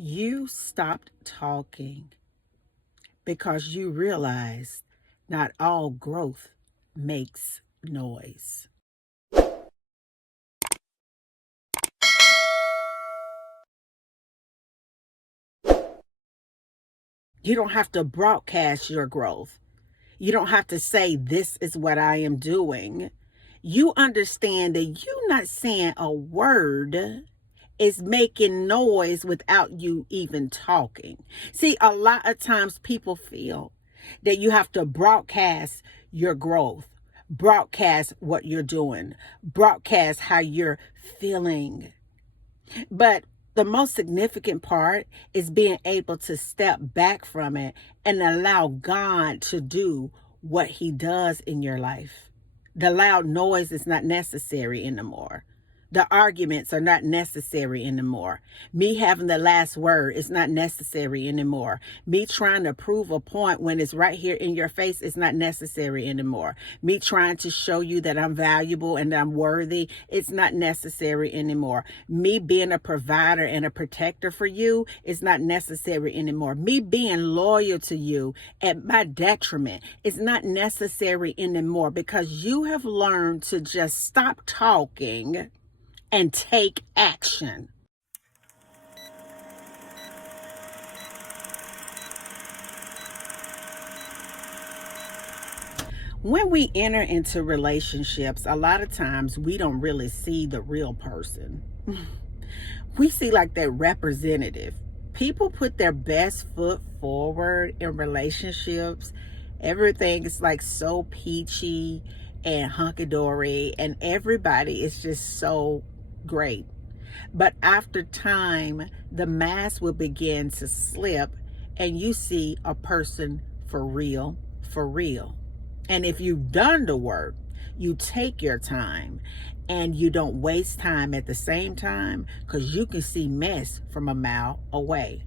You stopped talking because you realized not all growth makes noise. You don't have to broadcast your growth. You don't have to say, "This is what I am doing." You understand that you not saying a word is making noise without you even talking. See, a lot of times people feel that you have to broadcast your growth, broadcast what you're doing, broadcast how you're feeling. But the most significant part is being able to step back from it and allow God to do what he does in your life. The loud noise is not necessary anymore. The arguments are not necessary anymore. Me having the last word is not necessary anymore. Me trying to prove a point when it's right here in your face is not necessary anymore. Me trying to show you that I'm valuable and that I'm worthy, it's not necessary anymore. Me being a provider and a protector for you is not necessary anymore. Me being loyal to you at my detriment is not necessary anymore, because you have learned to just stop talking and take action. When we enter into relationships, a lot of times we don't really see the real person. We see like that representative. People put their best foot forward in relationships. Everything is like so peachy and hunky-dory, and everybody is just so great. But after time, the mask will begin to slip and you see a person for real, for real. And if you've done the work, you take your time and you don't waste time at the same time, because you can see mess from a mile away.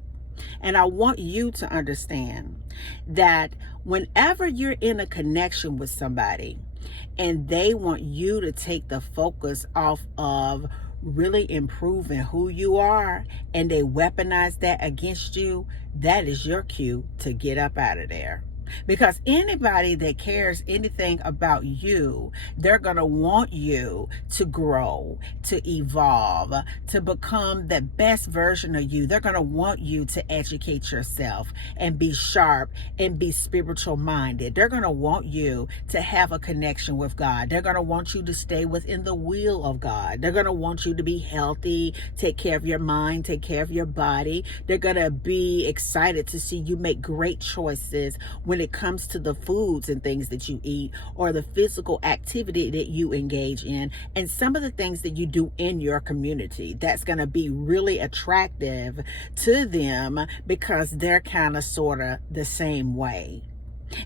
And I want you to understand that whenever you're in a connection with somebody and they want you to take the focus off of really improving who you are, and they weaponize that against you, that is your cue to get up out of there. Because anybody that cares anything about you, they're going to want you to grow, to evolve, to become the best version of you. They're going to want you to educate yourself and be sharp and be spiritual minded. They're going to want you to have a connection with God. They're going to want you to stay within the will of God. They're going to want you to be healthy, take care of your mind, take care of your body. They're going to be excited to see you make great choices when it comes to the foods and things that you eat, or the physical activity that you engage in, and some of the things that you do in your community. That's going to be really attractive to them because they're kind of sort of the same way.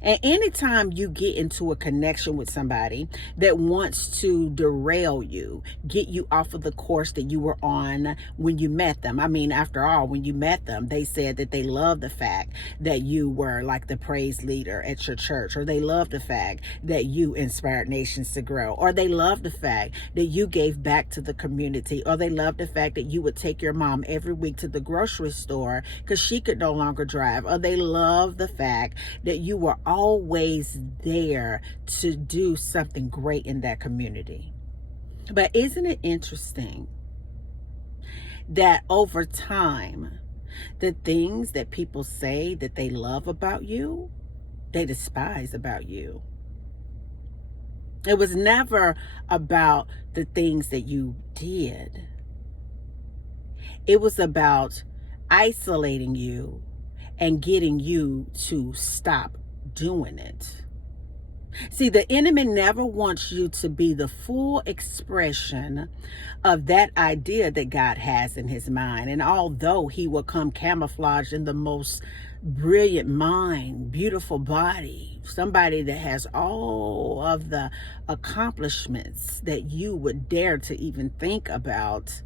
And anytime you get into a connection with somebody that wants to derail you, get you off of the course that you were on when you met them. I mean, after all, when you met them, they said that they loved the fact that you were like the praise leader at your church, or they loved the fact that you inspired nations to grow, or they loved the fact that you gave back to the community, or they loved the fact that you would take your mom every week to the grocery store because she could no longer drive, or they loved the fact that you were always there to do something great in that community. But isn't it interesting that over time, the things that people say that they love about you, they despise about you? It was never about the things that you did. It was about isolating you and getting you to stop doing it. See, the enemy never wants you to be the full expression of that idea that God has in his mind. And although he will come camouflaged in the most brilliant mind, beautiful body, somebody that has all of the accomplishments that you would dare to even think about,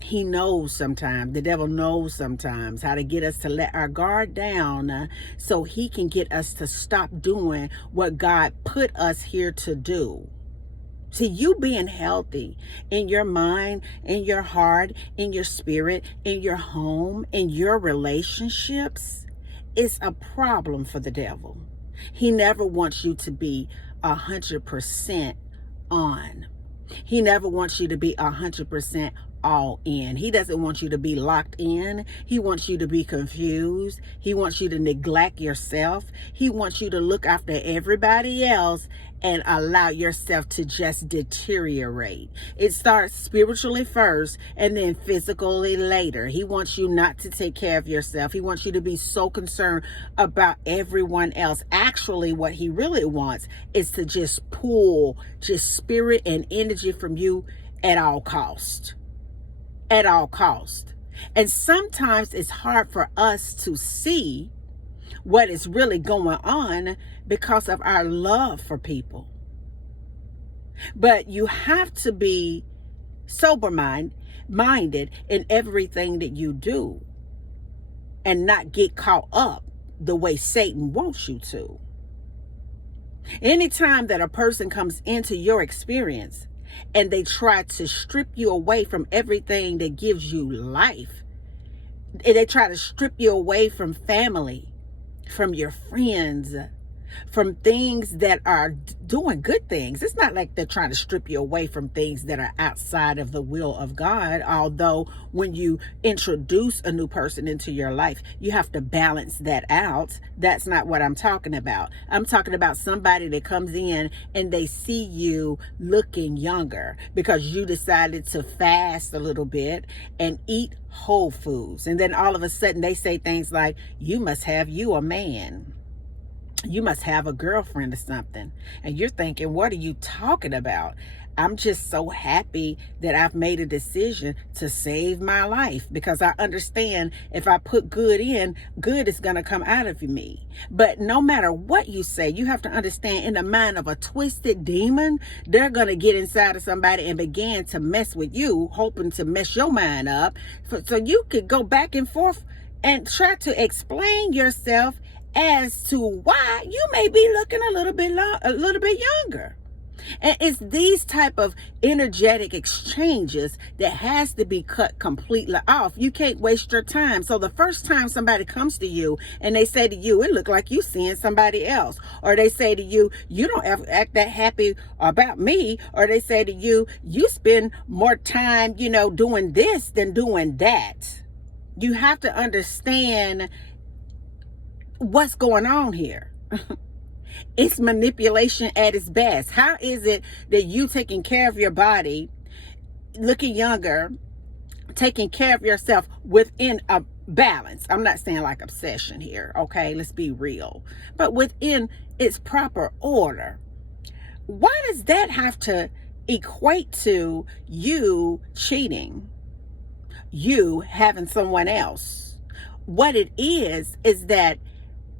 he knows sometimes, the devil knows sometimes how to get us to let our guard down, so he can get us to stop doing what God put us here to do. See, you being healthy in your mind, in your heart, in your spirit, in your home, in your relationships is a problem for the devil. He never wants you to be 100% on. He never wants you to be 100% all in. He doesn't want you to be locked in. He wants you to be confused. He wants you to neglect yourself. He wants you to look after everybody else and allow yourself to just deteriorate. It starts spiritually first and then physically later. He wants you not to take care of yourself. He wants you to be so concerned about everyone else. Actually, what he really wants is to just pull just spirit and energy from you at all cost. At all cost. And sometimes it's hard for us to see what is really going on because of our love for people. But you have to be sober-minded in everything that you do and not get caught up the way Satan wants you to. Anytime that a person comes into your experience and they try to strip you away from everything that gives you life, and they try to strip you away from family, from your friends, from things that are doing good things. It's not like they're trying to strip you away from things that are outside of the will of God. Although when you introduce a new person into your life, you have to balance that out. That's not what I'm talking about. I'm talking about somebody that comes in and they see you looking younger because you decided to fast a little bit and eat whole foods. And then all of a sudden they say things like, you must have you a man. You must have a girlfriend or something. And you're thinking, what are you talking about? I'm just so happy that I've made a decision to save my life because I understand if I put good in, good is going to come out of me. But no matter what you say, you have to understand in the mind of a twisted demon, they're going to get inside of somebody and begin to mess with you, hoping to mess your mind up. So you could go back and forth and try to explain yourself as to why you may be looking a little bit younger. And it's these type of energetic exchanges that has to be cut completely off. You can't waste your time. So the first time somebody comes to you and they say to you, it look like you seeing somebody else. Or they say to you, you don't ever act that happy about me. Or they say to you, you spend more time, doing this than doing that. You have to understand what's going on here. It's manipulation at its best. How is it that you taking care of your body, looking younger, taking care of yourself within a balance? I'm not saying like obsession here, okay? Let's be real. But within its proper order. Why does that have to equate to you cheating, you having someone else? What it is that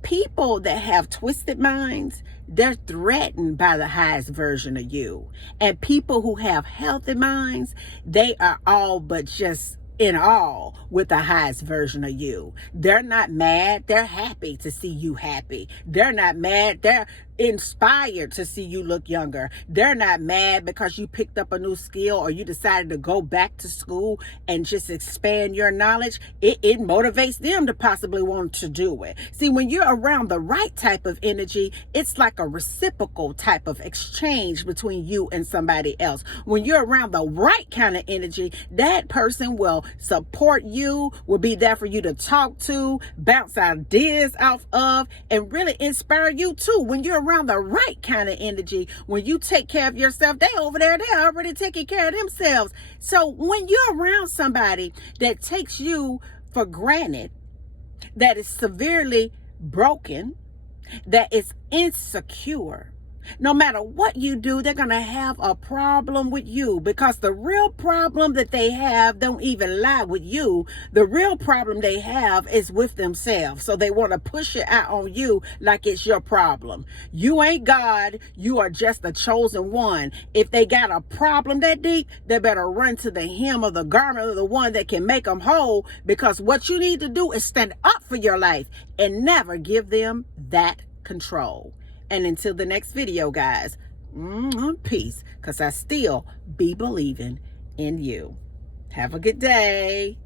people that have twisted minds, they're threatened by the highest version of you. And people who have healthy minds, they are all but just in awe with the highest version of you. They're not mad. They're happy to see you happy. They're not mad. They're inspired to see you look younger. They're not mad because you picked up a new skill or you decided to go back to school and just expand your knowledge. It motivates them to possibly want to do it. See, when you're around the right type of energy, it's like a reciprocal type of exchange between you and somebody else. When you're around the right kind of energy, that person will support you, will be there for you to talk to, bounce ideas off of, and really inspire you too. When you're around the right kind of energy, when you take care of yourself, they over there, they're already taking care of themselves. So when you're around somebody that takes you for granted, that is severely broken, that is insecure, no matter what you do, they're going to have a problem with you, because the real problem that they have don't even lie with you. The real problem they have is with themselves. So they want to push it out on you like it's your problem. You ain't God. You are just the chosen one. If they got a problem that deep, they better run to the hem of the garment of the one that can make them whole, because what you need to do is stand up for your life and never give them that control. And until the next video, guys, Peace, because I still be believing in you. Have a good day.